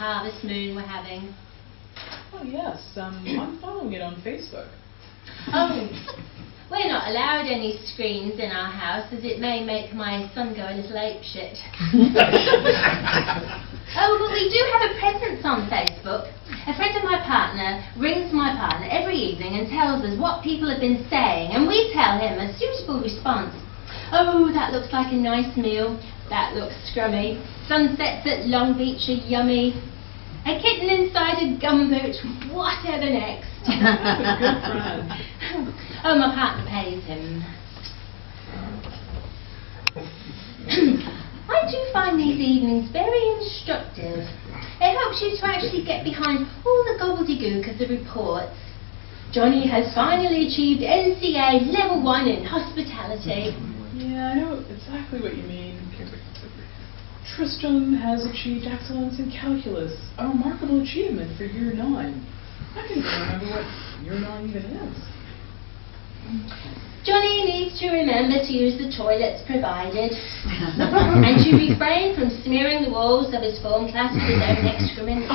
harvest moon we're having. Oh yes, I'm following it on Facebook. Oh, we're not allowed any screens in our house as it may make my son go a little apeshit. Oh, but we do have a presence on Facebook. A friend of my partner rings my partner every evening and tells us what people have been saying, and we tell him a suitable response. Oh, that looks like a nice meal. That looks scrummy. Sunsets at Long Beach are yummy. A kitten inside a gumboot. Whatever next? Good friend. Oh, my partner pays him. I do find these evenings very instructive. It helps you to actually get behind all the gobbledygook of the reports. Johnny has finally achieved NCA Level 1 in hospitality. Yeah, I know exactly what you mean. Tristan has achieved excellence in calculus, a remarkable achievement for Year 9. I can't even remember what Year 9 even is. Johnny needs to remember to use the toilets provided and to refrain from smearing the walls of his form class with his own excrement.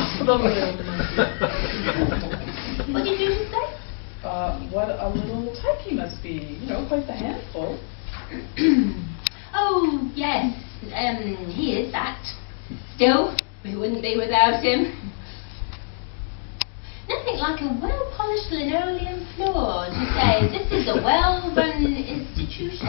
What did you just say? What a little tyke he must be. You know, quite the handful. Oh, yes, he is that. Still, we wouldn't be without him. Nothing like a well-polished linoleum floor to say this is a well-run institution.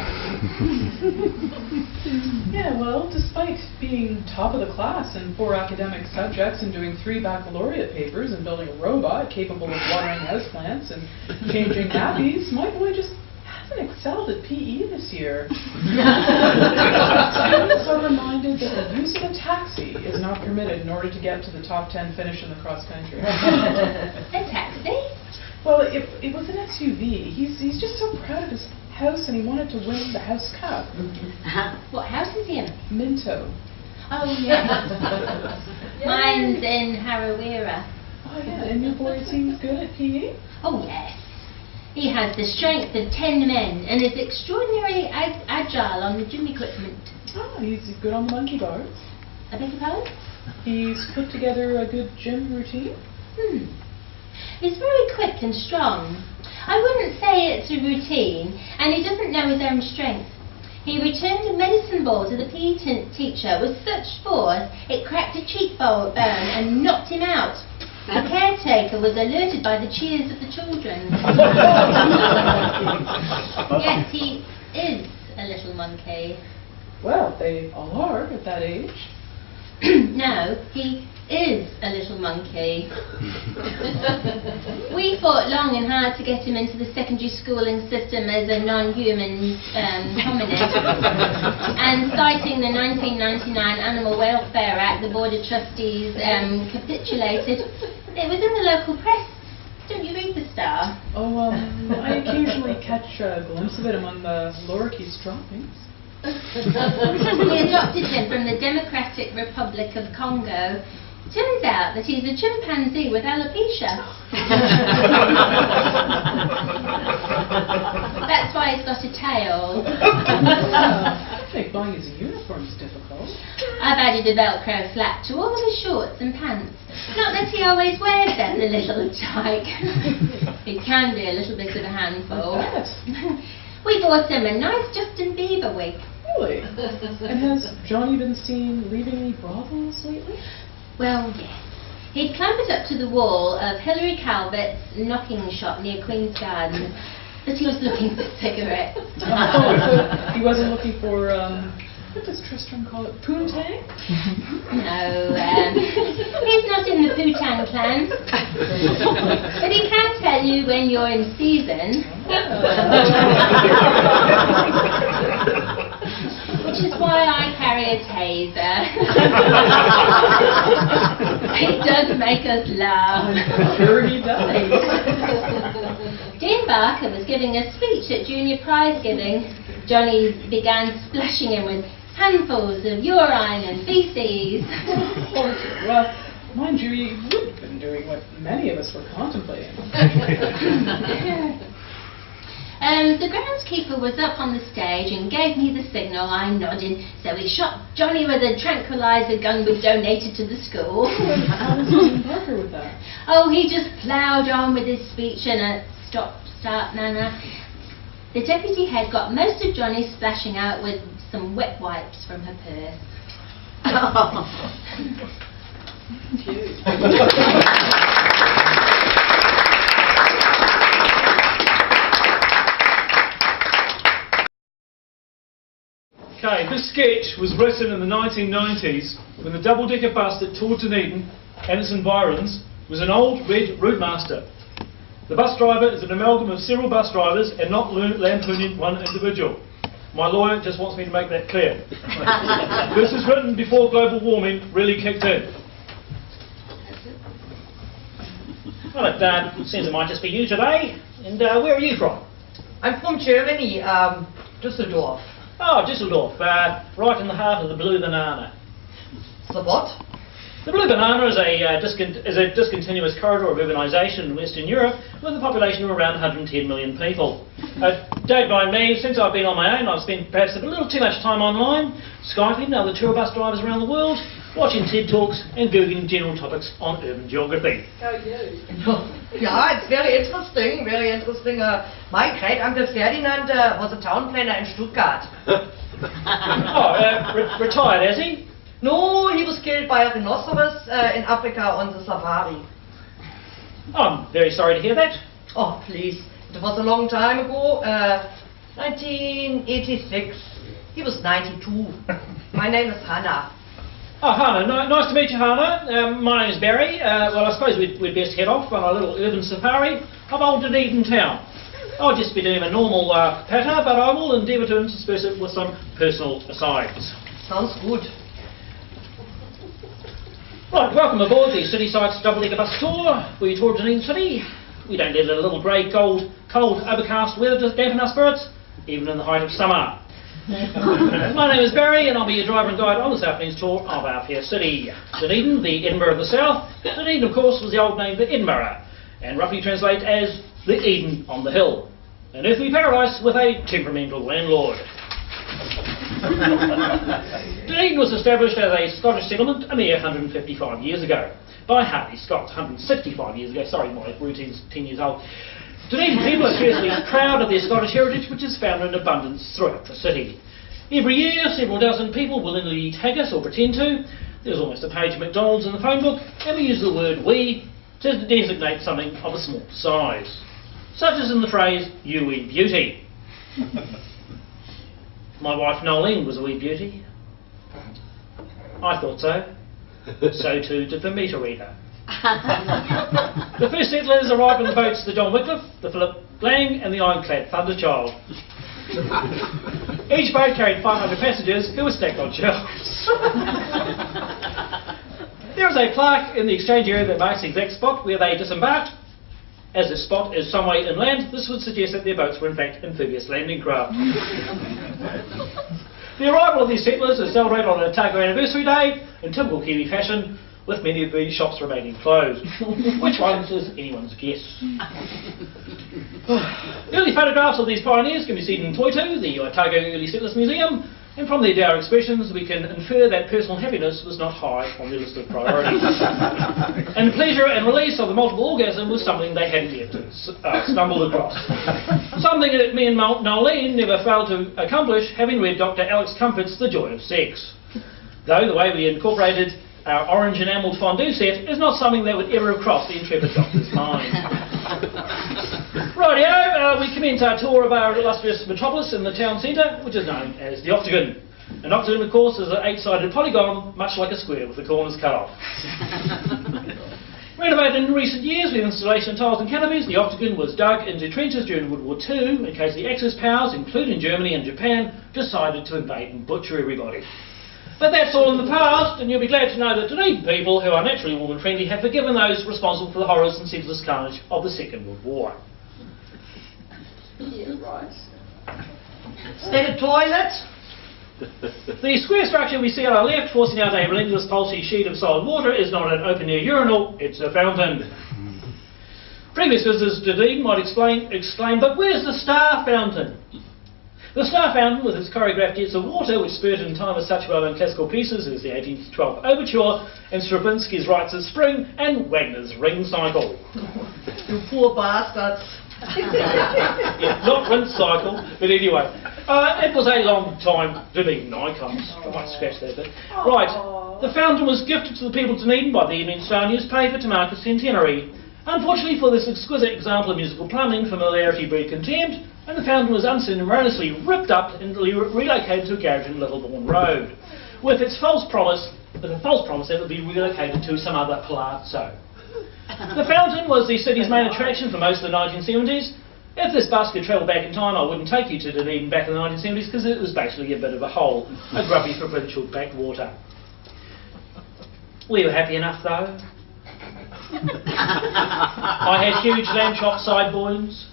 Yeah, well, despite being top of the class in 4 academic subjects and doing 3 baccalaureate papers and building a robot capable of watering houseplants and changing nappies, my boy just hasn't excelled at PE this year. Students are reminded that the use of a taxi is not permitted in order to get to the top 10 finish in the cross country. A taxi? Well, it was an SUV. He's just so proud of his house and he wanted to win the house cup. What house is he in? Minto. Oh, yeah. Mine's in Harawira. Oh yeah, and your boy seems good at PE? Oh, yes. He has the strength of 10 men and is extraordinarily agile on the gym equipment. Oh, he's good on the monkey bars. I beg your pardon? He's put together a good gym routine. He's very quick and strong. I wouldn't say it's a routine, and he doesn't know his own strength. He returned a medicine ball to the PE teacher with such force it cracked a cheekbone and knocked him out. The caretaker was alerted by the cheers of the children. Yes, he is a little monkey. Well, they all are at that age. No, he is a little monkey. We fought long and hard to get him into the secondary schooling system as a non-human hominid. And citing the 1999 Animal Welfare Act, the Board of Trustees capitulated. It was in the local press. Don't you read the Star? Oh, I occasionally catch a glimpse of it among the lowercase droppings. We adopted him from the Democratic Republic of Congo. Turns out that he's a chimpanzee with alopecia. That's why he's got a tail. I think buying his uniform is difficult. I've added a Velcro flap to all of his shorts and pants. Not that he always wears them, the little tyke. He can be a little bit of a handful. We bought him a nice Justin Bieber wig. Really? And has Johnny been seen leaving any brothels lately? Well, yes. He'd clambered up to the wall of Hilary Calvert's knocking shop near Queen's Garden, but he was looking for cigarettes. Oh, so he wasn't looking for, what does Tristram call it, poontang? No, he's not in the Poontang clan. But he can tell you when you're in season. Which is why I carry a taser. It does make us laugh. Sure he does. Dean Barker was giving a speech at junior prize giving. Johnny began splashing him with handfuls of urine and feces. Well, mind you, you would have been doing what many of us were contemplating. The groundskeeper was up on the stage and gave me the signal. I nodded, so he shot Johnny with a tranquilizer gun we'd donated to the school. How was Dean Parker with that? Oh, he just ploughed on with his speech and a stop-start nana. The deputy head got most of Johnny splashing out with some wet wipes from her purse. Okay, this sketch was written in the 1990s when the double-decker bus that toured Dunedin and its environs was an old red routemaster. The bus driver is an amalgam of several bus drivers and not lampooning one individual. My lawyer just wants me to make that clear. This was written before global warming really kicked in. Well, it seems it might just be you today. And where are you from? I'm from Germany, Düsseldorf. Oh, Düsseldorf, right in the heart of the blue banana. The what? The blue banana is a discontinuous corridor of urbanisation in Western Europe with a population of around 110 million people. Don't mind me, since I've been on my own, I've spent perhaps a little too much time online, Skyping other tour bus drivers around the world, watching TED Talks and Googling general topics on urban geography. How are you? Yeah, it's very interesting, very interesting. My great-uncle Ferdinand was a town planner in Stuttgart. Retired, has he? No, he was killed by a rhinoceros in Africa on the safari. I'm very sorry to hear that. Oh, please. It was a long time ago, 1986. He was 92. My name is Hannah. Oh, Hannah, nice to meet you, Hannah. My name is Barry. Well, I suppose we'd best head off on a little urban safari of old Dunedin town. I'll just be doing a normal patter, but I will endeavour to intersperse it with some personal asides. Sounds good. Right, welcome aboard the City Sights double-decker bus tour. We tour Dunedin City. We don't let a little grey, cold, overcast weather to dampen our spirits, even in the height of summer. My name is Barry and I'll be your driver and guide on this afternoon's tour of our fair city. Dunedin, the Edinburgh of the South. Dunedin, of course, was the old name for Edinburgh, and roughly translates as the Eden on the hill. An earthly paradise with a temperamental landlord. Dunedin was established as a Scottish settlement a mere 155 years ago. By Harvey Scots, 165 years ago. Sorry, my routine's 10 years old. Dunedin people are fiercely proud of their Scottish heritage, which is found in abundance throughout the city. Every year, several dozen people willingly eat haggis or pretend to. There's almost a page of McDonald's in the phone book, and we use the word we to designate something of a small size, such as in the phrase, you wee beauty. My wife Nolene was a wee beauty. I thought so. So too did the meter reader. The first settlers arrived on the boats the John Wycliffe, the Philip Lang and the ironclad Thunderchild. Each boat carried 500 passengers who were stacked on shelves. There is a plaque in the exchange area that marks the exact spot where they disembarked. As this spot is some way inland, this would suggest that their boats were in fact amphibious landing craft. The arrival of these settlers is celebrated on Otago Anniversary Day in typical Kiwi fashion, with many of the shops remaining closed. Which ones is anyone's guess. Early photographs of these pioneers can be seen in Toitu, the Otago Early Settlers Museum, and from their dour expressions we can infer that personal happiness was not high on their list of priorities. And pleasure and release of the multiple orgasm was something they hadn't yet stumbled across. Something that me and Nolene never failed to accomplish, having read Dr. Alex Comfort's The Joy of Sex. Though the way we incorporated our orange enamelled fondue set is not something that would ever have crossed the intrepid doctor's mind. Rightio, we commence our tour of our illustrious metropolis in the town centre, which is known as the Octagon. An octagon, of course, is an 8-sided polygon, much like a square with the corners cut off. Renovated in recent years with installation of tiles and canopies, the Octagon was dug into trenches during World War II in case the Axis powers, including Germany and Japan, decided to invade and butcher everybody. But that's all in the past, and you'll be glad to know that Dunedin people, who are naturally warm and friendly, have forgiven those responsible for the horrors and senseless carnage of the Second World War. Yeah, right. Is that a toilet? The square structure we see on our left, forcing out a relentless pulsy sheet of solid water, is not an open-air urinal, it's a fountain. Previous visitors to Dunedin might exclaim, but where's the Star Fountain? The Star Fountain, with its choreographed jets of water, which spurted in time as such well-known classical pieces as the 1812 Overture and Stravinsky's Rites of Spring and Wagner's Ring Cycle. You poor bastards. Yeah, not rinse cycle, but anyway. It was a long time Dunedin icons. I might scratch that bit. Right, the fountain was gifted to the people of Dunedin by the Evening Star newspaper to mark a centenary. Unfortunately for this exquisite example of musical plumbing, familiarity bred contempt, and the fountain was unceremoniously ripped up and relocated to a garage in Littlebourne Road, with a false promise that it would be relocated to some other palazzo. The fountain was the city's main attraction for most of the 1970s. If this bus could travel back in time, I wouldn't take you to Dunedin back in the 1970s because it was basically a bit of a hole, a grubby provincial backwater. We were happy enough though. I had huge lamb chop sideboards,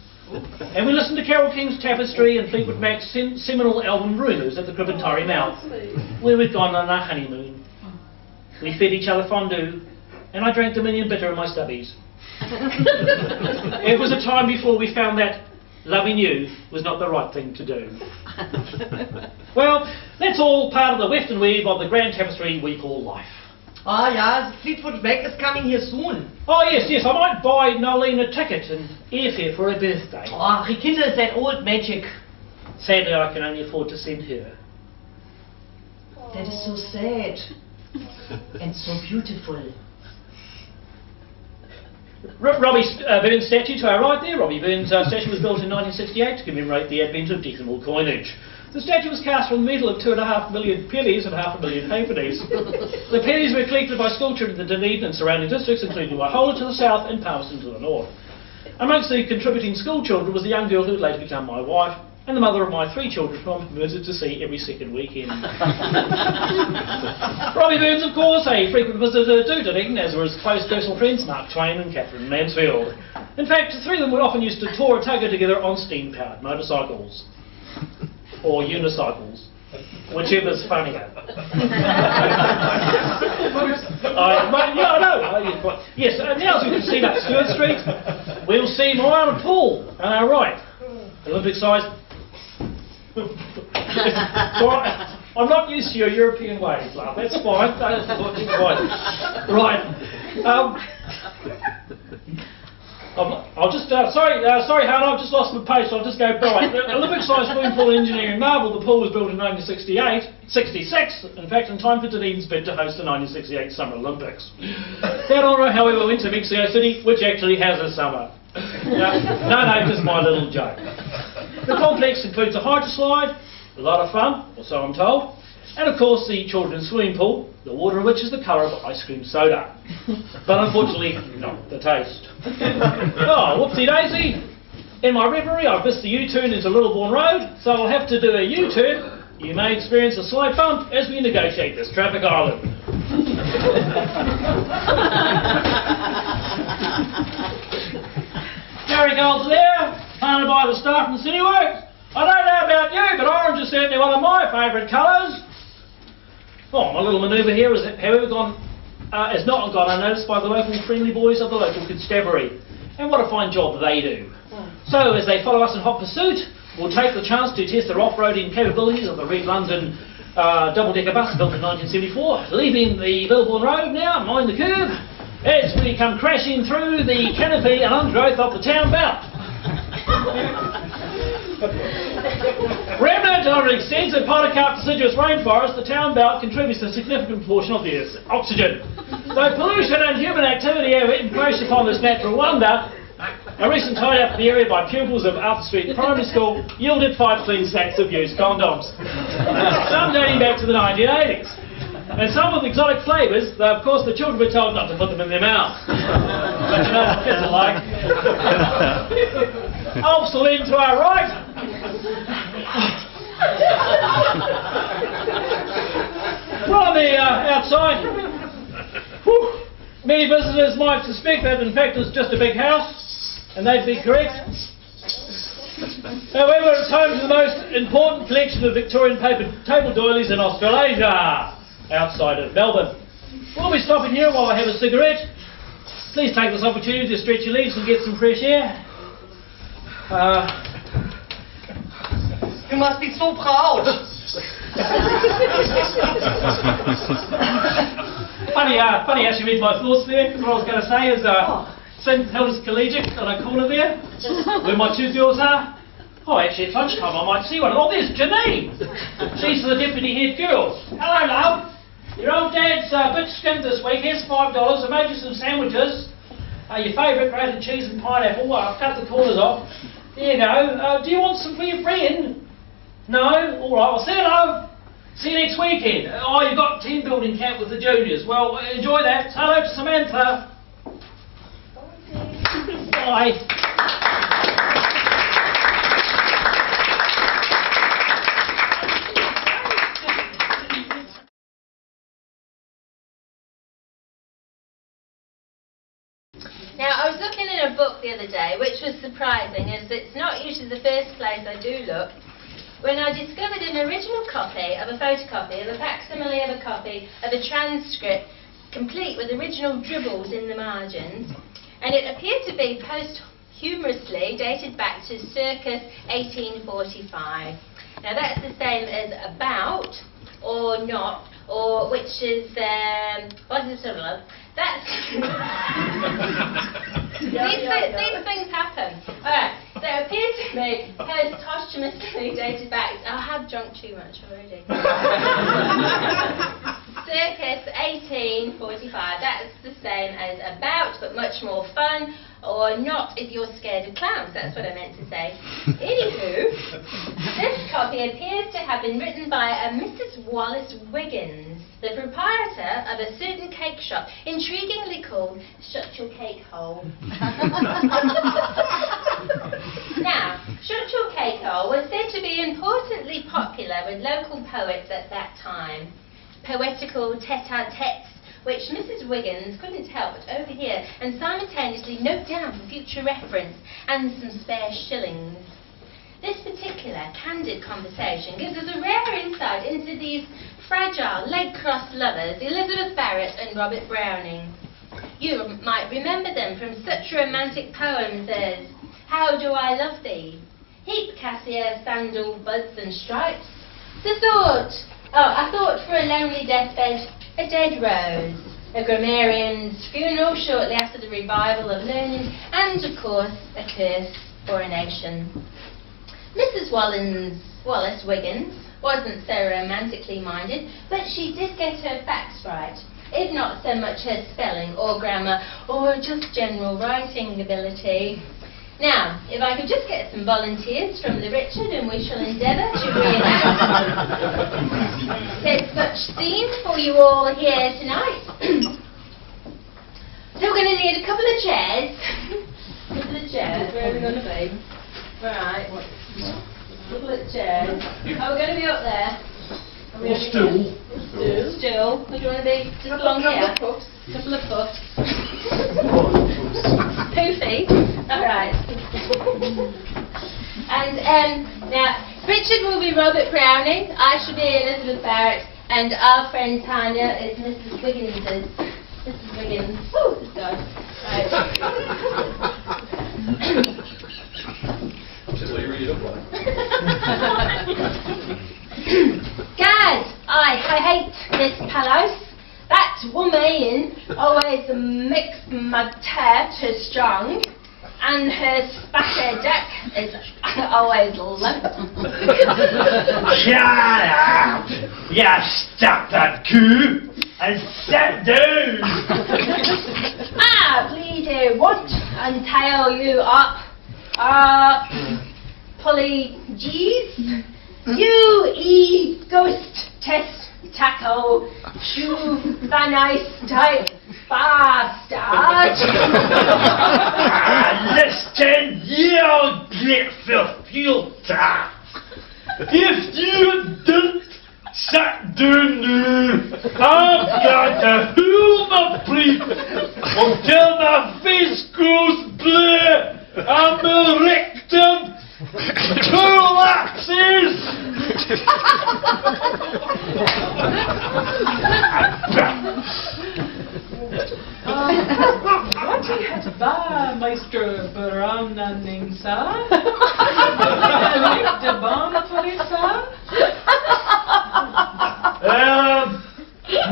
and we listened to Carole King's Tapestry and Fleetwood Mac's seminal album Rumours at the Cribbentarry Mouth, where we'd gone on our honeymoon. We fed each other fondue, and I drank Dominion Bitter in my stubbies. It was a time before we found that loving you was not the right thing to do. Well, that's all part of the weft and weave of the grand tapestry we call life. Ah, yeah, Fleetwood Mac is coming here soon. Oh, yes, I might buy Nolene a ticket and airfare for her birthday. Oh, rekindle is that old magic. Sadly, I can only afford to send her. That is so sad. And so beautiful. Robbie Burns' statue to our right there. Robbie Burns' statue was built in 1968 to commemorate the advent of decimal coinage. The statue was cast from the metal of 2.5 million pennies and 500,000 halfpennies. The pennies were collected by schoolchildren in the Dunedin and surrounding districts, including Waihola to the south and Palmerston to the north. Amongst the contributing schoolchildren was the young girl who would later become my wife, and the mother of my 3 children whom I'm permitted to see every second weekend. Robbie Burns, of course, a frequent visitor to Dunedin, as were his close personal friends Mark Twain and Catherine Mansfield. In fact, the 3 of them would often used to tour a tugger together on steam-powered motorcycles. Or unicycles, whichever's funnier. I know. Yes, now as we can see up Stewart Street, we'll see Moana Pool on our right. Olympic size. I'm not used to your European ways, love. That's fine. That's fine. Right. I'll just, sorry, Hannah, I've just lost my pace, so I'll just go bright. Olympic-sized swimming pool engineering marvel, the pool was built in 1966, in fact, in time for Dunedin's bid to host the 1968 Summer Olympics. That honour, however, went to Mexico City, which actually has a summer. No, just my little joke. The complex includes a hydroslide, a lot of fun, or so I'm told, and of course the children's swimming pool, the water of which is the colour of ice cream soda. But unfortunately, not the taste. Oh, whoopsie daisy. In my reverie, I've missed the U-turn into Littlebourne Road, so I'll have to do a U-turn. You may experience a slight bump as we negotiate this traffic island. Marigolds there, planted by the staff from the City Works. I don't know about you, but orange is certainly one of my favourite colours. Oh, my little manoeuvre here has, however, has not gone unnoticed by the local friendly boys of the local constabulary. And what a fine job they do. So, as they follow us in hot pursuit, we'll take the chance to test their off-roading capabilities of the Red London double-decker bus built in 1974, leaving the Littlebourne Road now, mind the curve, as we come crashing through the canopy and undergrowth of the town belt. Remnant of an extensive polycarp deciduous rainforest, the town belt contributes a significant portion of the Earth's oxygen. Though pollution and human activity have encroached upon this natural wonder, a recent tie-up of the area by pupils of Arthur Street Primary School yielded 5 clean sacks of used condoms, some dating back to the 1980s. And some with exotic flavours, though of course the children were told not to put them in their mouth. But you know what kids are like. Ulsterlin to our right. From the outside, many visitors might suspect that in fact it's just a big house, and they'd be correct. However, it's home to the most important collection of Victorian paper table doilies in Australasia, outside of Melbourne. We'll be stopping here while I have a cigarette, please take this opportunity to stretch your legs and get some fresh air. You must be so proud. Funny how she read my thoughts there, because what I was going to say is St Hilda's Collegiate on a corner there, where my two girls are. Oh, actually at lunchtime I might see one. Oh, there's Janine. She's the deputy head girl. Hello, love. Your old dad's a bit skimmed this week. Here's $5. I made you some sandwiches. Your favourite, grated cheese and pineapple. Well, I've cut the corners off. There you go. Do you want some for your friend? No? All right. Well, see you, love. See you next weekend. Oh, you've got team building camp with the juniors. Well, enjoy that. Hello to Samantha. Bye. Now, I was looking in a book the other day, which was surprising, as it's not usually the first place I do look, when I discovered an original copy of a photocopy, of a facsimile of a copy of a transcript, complete with original dribbles in the margins, and it appeared to be posthumously dated back to circa 1845. Now, that's the same as about, or not, or which is, what is it, that's, these things happen. Alright, so it appears to me posthumously dated back, I have drunk too much already. Circa 1845, that's the same as about, but much more fun, or not if you're scared of clowns, that's what I meant to say. Anywho, this copy appears to have been written by a Mrs. Wallace Wiggins, the proprietor of a certain cake shop, intriguingly called Shut Your Cake Hole. Now, Shut Your Cake Hole was said to be importantly popular with local poets at that time. Poetical tete-a-tetes, which Mrs. Wiggins couldn't help but overhear and simultaneously note down for future reference, and some spare shillings. This particular candid conversation gives us a rare insight into these fragile, leg-crossed lovers, Elizabeth Barrett and Robert Browning. You might remember them from such romantic poems as How Do I Love Thee? Heap cassia, sandal, buds and stripes. I thought for a lonely deathbed, a dead rose. A grammarian's funeral shortly after the revival of learning, and of course, a curse for a nation. Mrs. Wallace Wiggins wasn't so romantically minded, but she did get her facts right, if not so much her spelling or grammar or just general writing ability. Now, if I could just get some volunteers from the Richard, and we shall endeavour to reenact said such scene for you all here tonight. So we're going to need a couple of chairs. Where are we going to be? Right. Couple of chairs. Oh, we're going to be up there. Or stool. Stool. Do you want to be just along here? Couple of puffs. Poofy. Alright. And now, Richard will be Robert Browning, I shall be Elizabeth Barrett, and our friend Tanya is Mrs. Wiggins's. Mrs. Wiggins. Oh, this guy. Right. Just what you read it up like. Guys, I hate this palace. That woman always makes my tear too strong, and her spatter deck is always limp. Shut up! You stupid coo! And sit down! I bleedy want and tail you up. Polly G's. You ghost test tackle shoe nice type bastard. Listen, you grateful filter! If you don't sit down now, I've got to hold my breath until my face goes blue and my rectum collapses! What va, Meister Browning, sa? De bon for it, sa?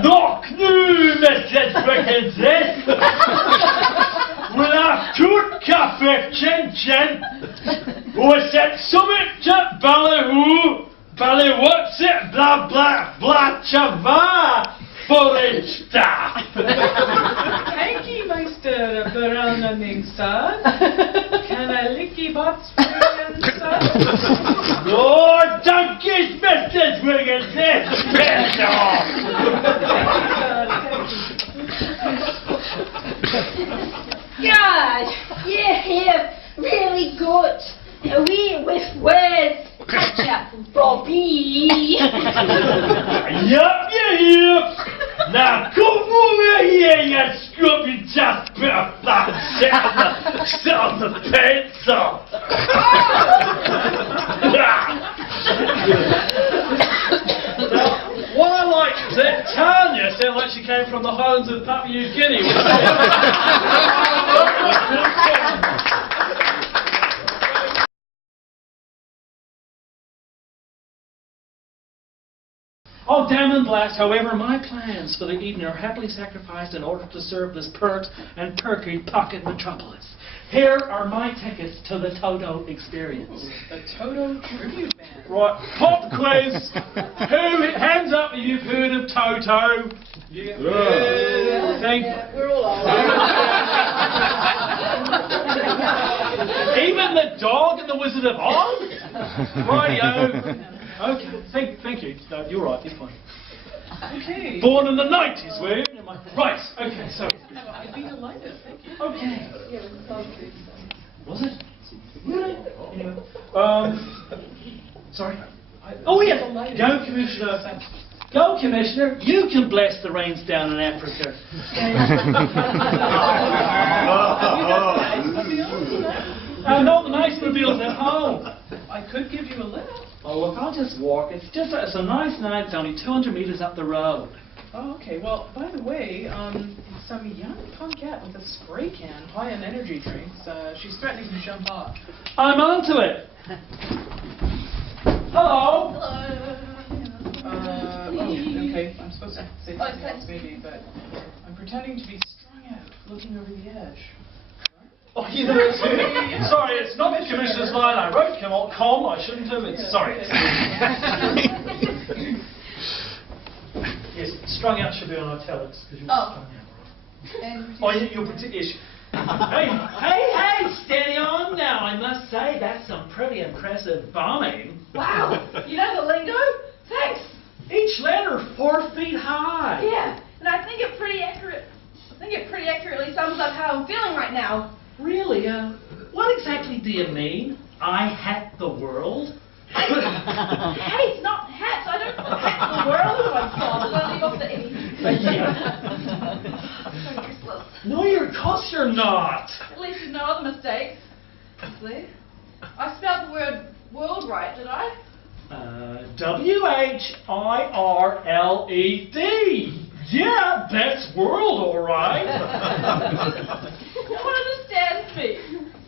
Nog nu met het vergezet. We have two kaffe chen. We set summit to ballyhoo. Bally what's it? Blah blah blah chava. For it staff. Thank you, Meister Browning, sa? Can I lick your butts for you, sa? Oh, donkeys, Mr. Vergezet. God, yeah, really good. We with words, catcher, Bobby. Yup, you. Now come over here, you scrubby just bit of flat. Sit on the pencil. What I like is that Tanya sounded like she came from the Highlands of Papua New Guinea. Oh, damn and blast, however, my plans for the evening are happily sacrificed in order to serve this pert and perky pocket metropolis. Here are my tickets to the Toto experience. The Toto tribute band. Right, pop quiz. Who, hands up if you've heard of Toto? Yeah. Thank We're all old. Even the dog in the Wizard of Oz? Rightio. Okay, thank you. No, you're right, you're fine. Okay. Born in the 90s, were you? Right, okay, so. I'd be delighted, thank you. Okay. Was it? Really? Anyway. Sorry. Oh, yeah. Go, Commissioner. Go, Commissioner. You can bless the rains down in Africa. Not the nice mobiles at home. I could give you a lift. Oh, look, I'll just walk. It's a nice night. It's only 200 metres up the road. Oh, okay. Well, by the way, some young punkette with a spray can high on energy drinks. She's threatening to jump off. I'm onto it. Hello. Okay. I'm supposed to say something else maybe, but I'm pretending to be strung out, looking over the edge. Oh, you know, sorry, it's not the Commissioner's line. I wrote com. I shouldn't have. It's sorry. Yes, strung out should be on italics because you're strung out. Oh, you're particularly. Hey, steady on now. I must say that's some pretty impressive bombing. Wow, you know the lingo? Thanks. Each letter 4 feet high. Yeah, and I think it pretty accurately sums up how I'm feeling right now. Really? What exactly do you mean? I hat the world? Hey, it's not hats. I don't hat the world if I'm told. I leave off the E. I'm so useless. No, of course you're not. At least there's no other mistakes. See? I spelled the word world right, did I? WHIRLED. Yeah, that's world, all right. No one understands me.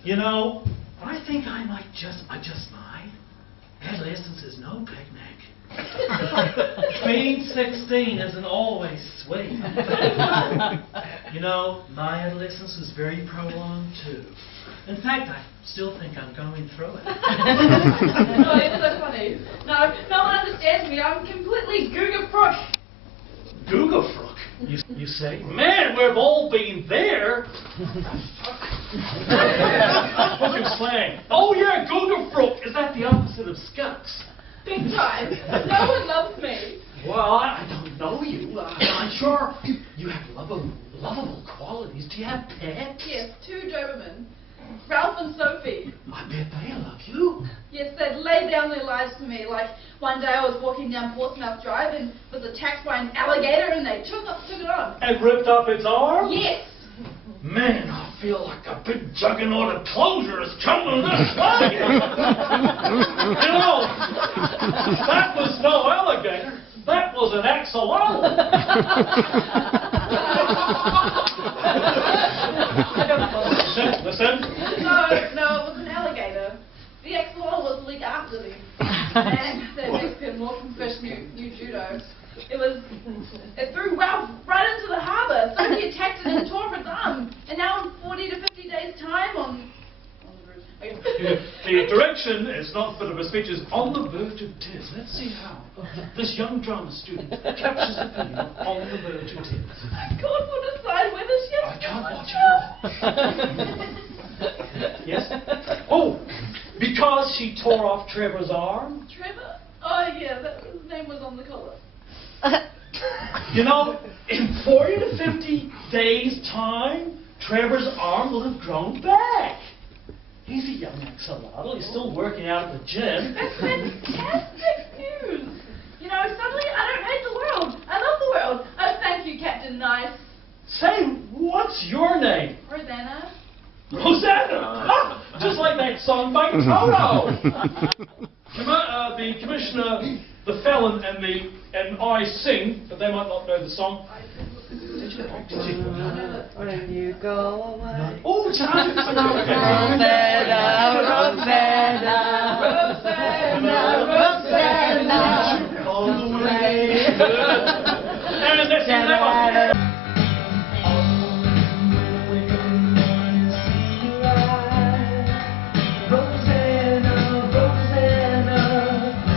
You know, I think I just might. Adolescence is no picnic. Being 16 isn't always sweet. You know, my adolescence was very prolonged too. In fact, I still think I'm going through it. Oh, it's so funny. No one understands me. I'm completely Googa-Frook. Googafrook, you say? Man, we've all been there. Fucking slang. Oh yeah, Googafrook. Is that the opposite of skunks? Big time. No one loves me. Well, I don't know you. I'm sure you have lovable qualities. Do you have pets? Yes, 2 Doberman. Ralph and Sophie. I bet they love you. Yes, they'd lay down their lives for me. Like, one day I was walking down Portsmouth Drive and was attacked by an alligator and they took it on. And ripped up its arm? Yes. Man, I feel like a big juggernaut of closure is coming this way. You know, that was no alligator. That was an axolotl. Listen. No, it was an alligator. The ex-law was leaked after me. And the Mexican law profession knew judo. It threw Ralph right into the harbour. So he attacked it and tore its arm. And now in 40 to 50 days' time on the route. Okay. The direction is not but of a speech is on the verge of tears. Let's see how this young drama student captures the feeling of on the verge of tears. God will decide whether she has I can't watch it. Yes? Oh, because she tore off Trevor's arm? Trevor? Oh yeah, his name was on the collar. You know, in 40 to 50 days' time, Trevor's arm will have grown back. He's a young axolotl. He's still working out at the gym. That's fantastic news! You know, suddenly I don't hate the world. I love the world. Oh, thank you, Captain Nice. Say, what's your name? Rosanna? Rosanna! Ah, just like that song by Toto! The commissioner, the felon, and I sing, but they might not know the song. When you go away. Oh, it's hard. Rosanna. All the way. And let's do that one.